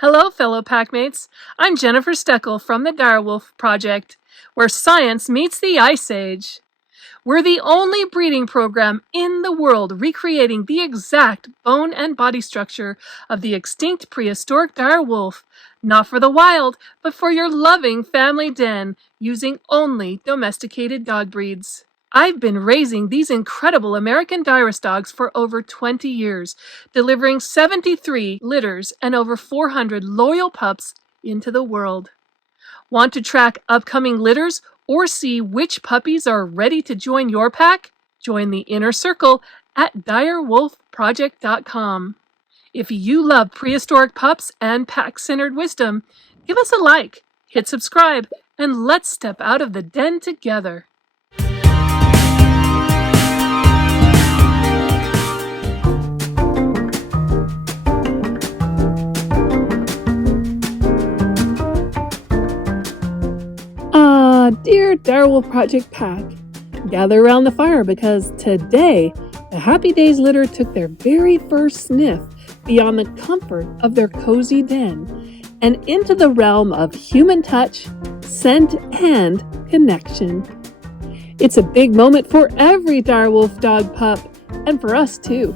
Hello, fellow packmates. I'm Jennifer Steckel from the Direwolf Project, where science meets the Ice Age. We're the only breeding program in the world recreating the exact bone and body structure of the extinct prehistoric dire wolf, not for the wild, but for your loving family den, using only domesticated dog breeds. I've been raising these incredible American Direst dogs for over 20 years, delivering 73 litters and over 400 loyal pups into the world. Want to track upcoming litters or see which puppies are ready to join your pack? Join the inner circle at direwolfproject.com. If you love prehistoric pups and pack-centered wisdom, give us a like, hit subscribe, and let's step out of the den together. Dear Direwolf Project Pack, gather around the fire because today the Happy Days litter took their very first sniff beyond the comfort of their cozy den and into the realm of human touch, scent, and connection. It's a big moment for every direwolf dog pup, and for us too.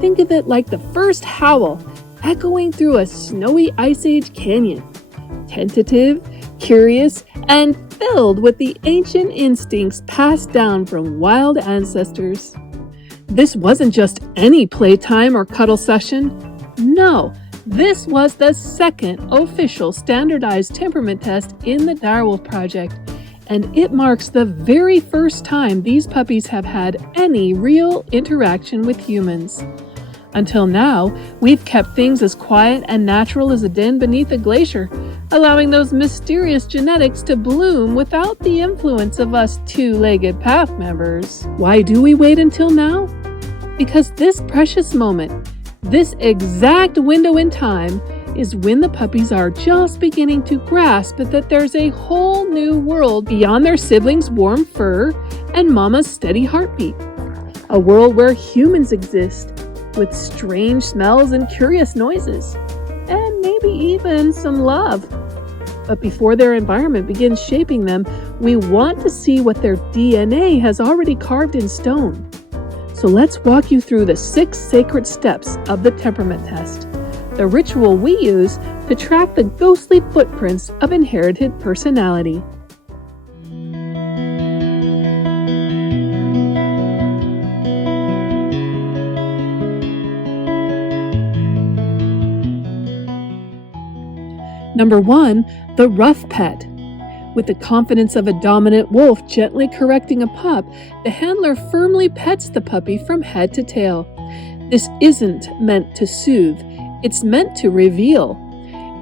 Think of it like the first howl echoing through a snowy Ice Age canyon. Tentative, curious, and filled with the ancient instincts passed down from wild ancestors. This wasn't just any playtime or cuddle session. No, this was the second official standardized temperament test in the Direwolf Project, and it marks the very first time these puppies have had any real interaction with humans. Until now, we've kept things as quiet and natural as a den beneath a glacier, allowing those mysterious genetics to bloom without the influence of us two-legged pack members. Why do we wait until now? Because this precious moment, this exact window in time, is when the puppies are just beginning to grasp that there's a whole new world beyond their siblings' warm fur and mama's steady heartbeat. A world where humans exist, with strange smells and curious noises, and maybe even some love. But before their environment begins shaping them, we want to see what their DNA has already carved in stone. So let's walk you through the 6 sacred steps of the temperament test, the ritual we use to track the ghostly footprints of inherited personality. Number 1, the rough pet. With the confidence of a dominant wolf gently correcting a pup, the handler firmly pets the puppy from head to tail. This isn't meant to soothe, it's meant to reveal.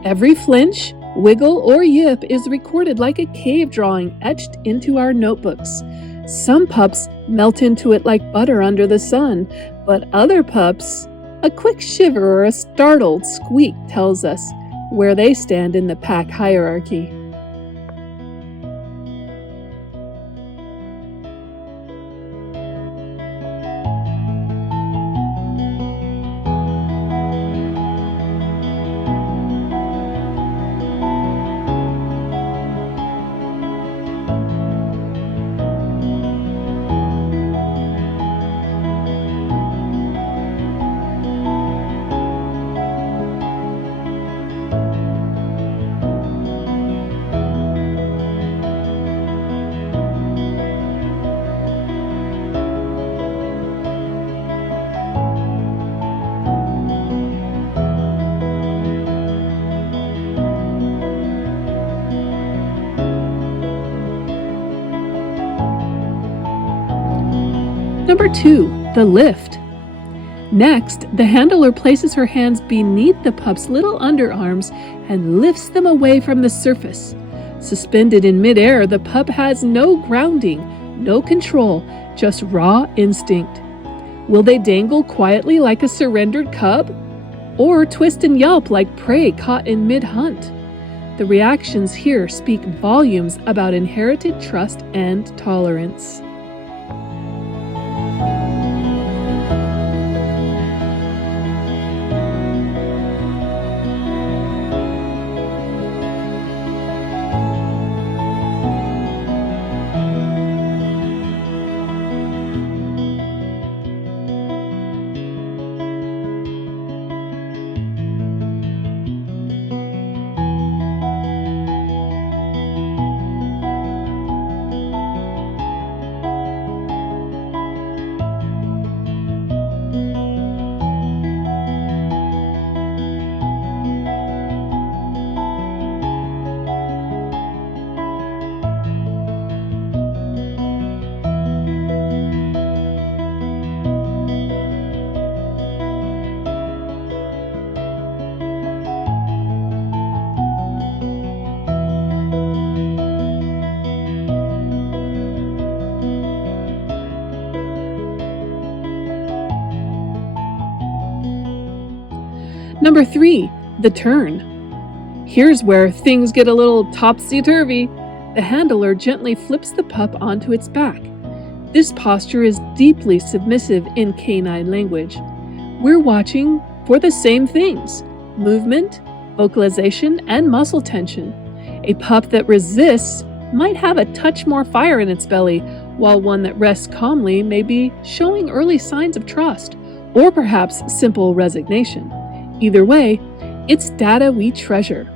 Every flinch, wiggle, or yip is recorded like a cave drawing etched into our notebooks. Some pups melt into it like butter under the sun, but other pups, a quick shiver or a startled squeak tells us where they stand in the pack hierarchy. Number 2, the lift. Next, the handler places her hands beneath the pup's little underarms and lifts them away from the surface. Suspended in midair, the pup has no grounding, no control, just raw instinct. Will they dangle quietly like a surrendered cub? Or twist and yelp like prey caught in mid-hunt? The reactions here speak volumes about inherited trust and tolerance. Number 3, the turn. Here's where things get a little topsy-turvy. The handler gently flips the pup onto its back. This posture is deeply submissive in canine language. We're watching for the same things: movement, vocalization, and muscle tension. A pup that resists might have a touch more fire in its belly, while one that rests calmly may be showing early signs of trust, or perhaps simple resignation. Either way, it's data we treasure.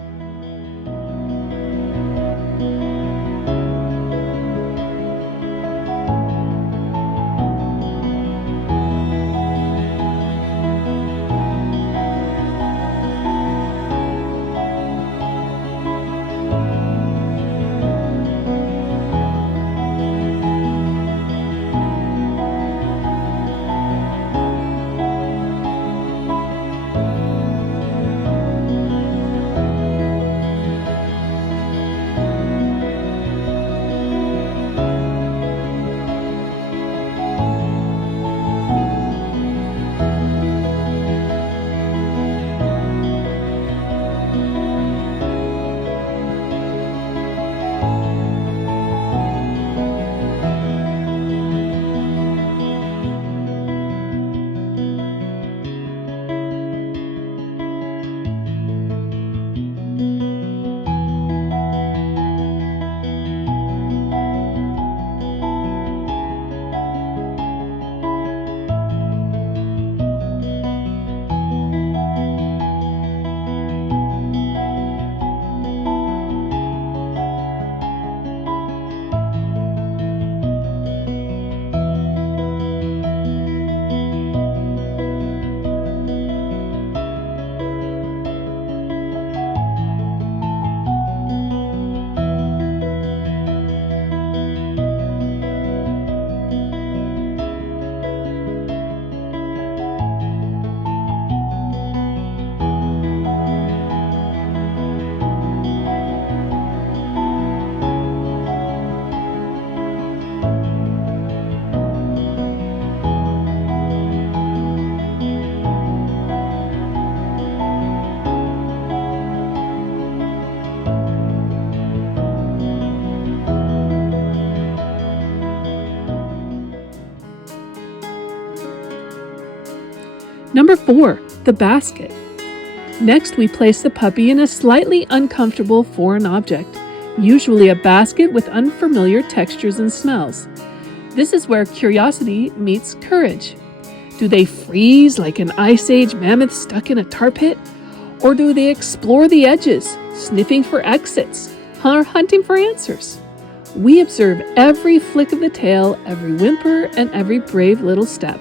Number 4, the basket. Next, we place the puppy in a slightly uncomfortable foreign object, usually a basket with unfamiliar textures and smells. This is where curiosity meets courage. Do they freeze like an Ice Age mammoth stuck in a tar pit? Or do they explore the edges, sniffing for exits, or hunting for answers? We observe every flick of the tail, every whimper, and every brave little step.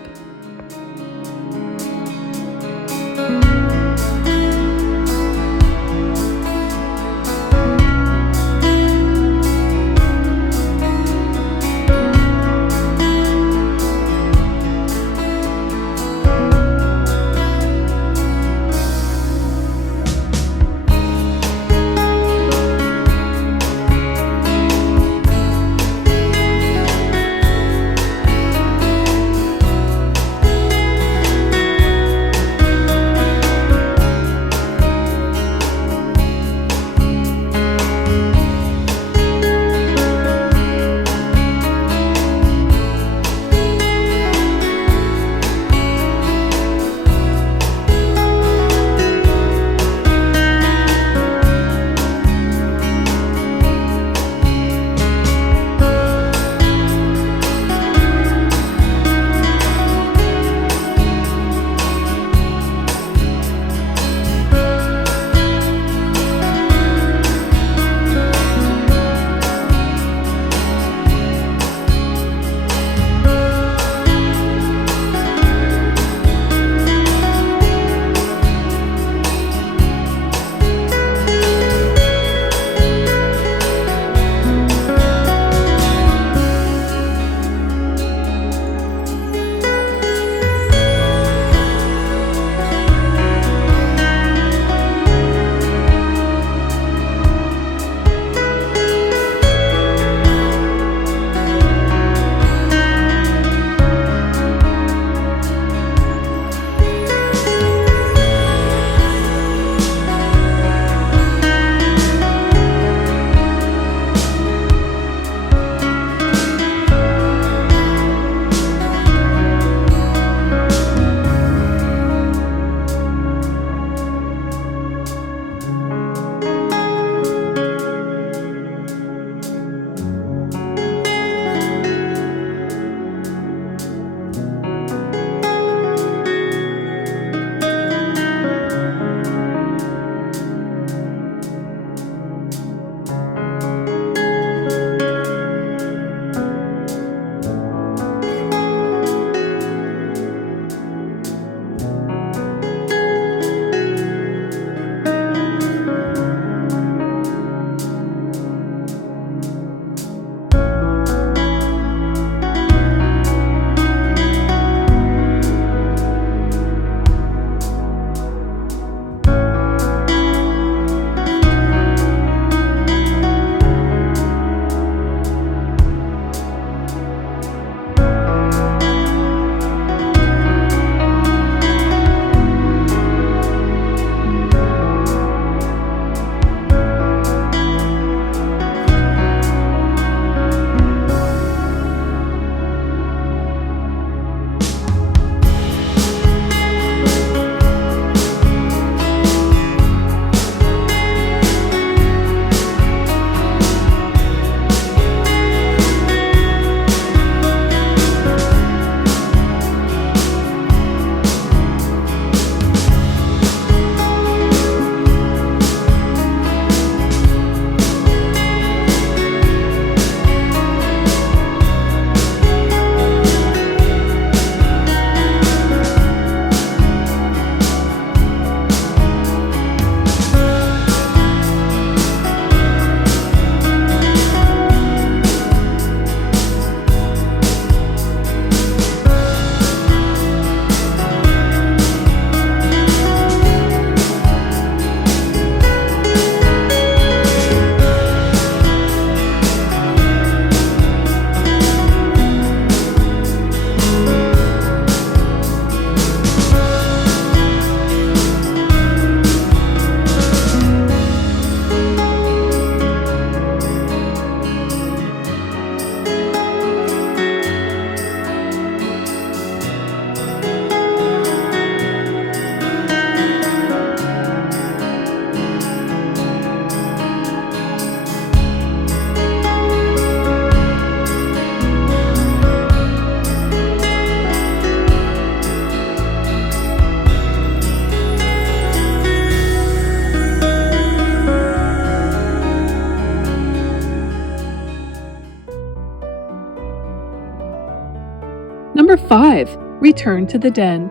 5. Return to the den.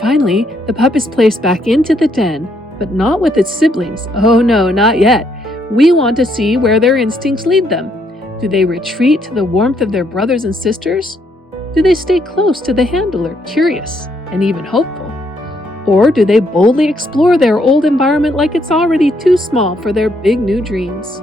Finally, the pup is placed back into the den, but not with its siblings. Oh no, not yet. We want to see where their instincts lead them. Do they retreat to the warmth of their brothers and sisters? Do they stay close to the handler, curious and even hopeful? Or do they boldly explore their old environment like it's already too small for their big new dreams?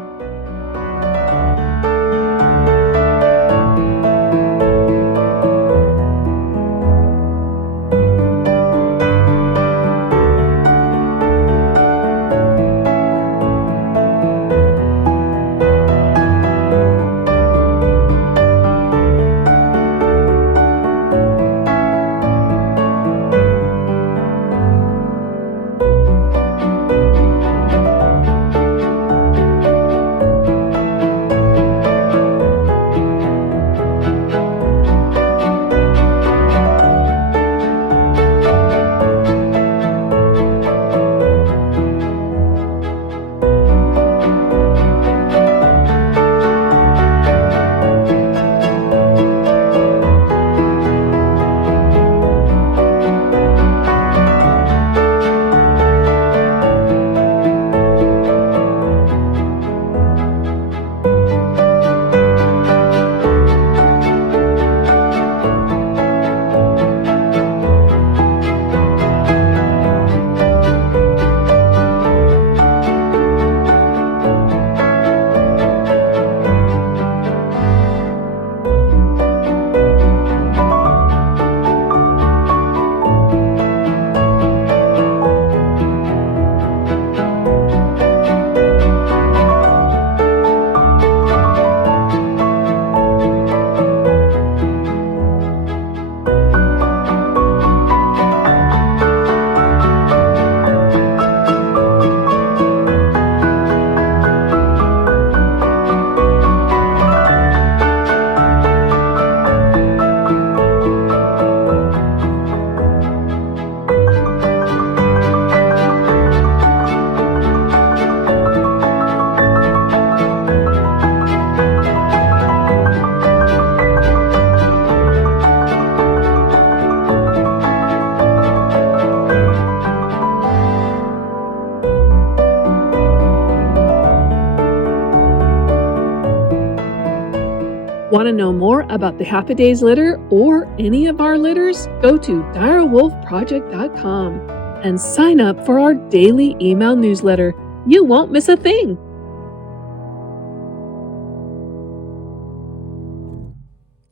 Want to know more about the Happy Days litter or any of our litters? Go to direwolfproject.com and sign up for our daily email newsletter. You won't miss a thing.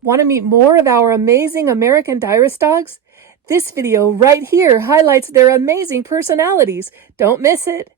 Want to meet more of our amazing American Direst dogs? This video right here highlights their amazing personalities. Don't miss it.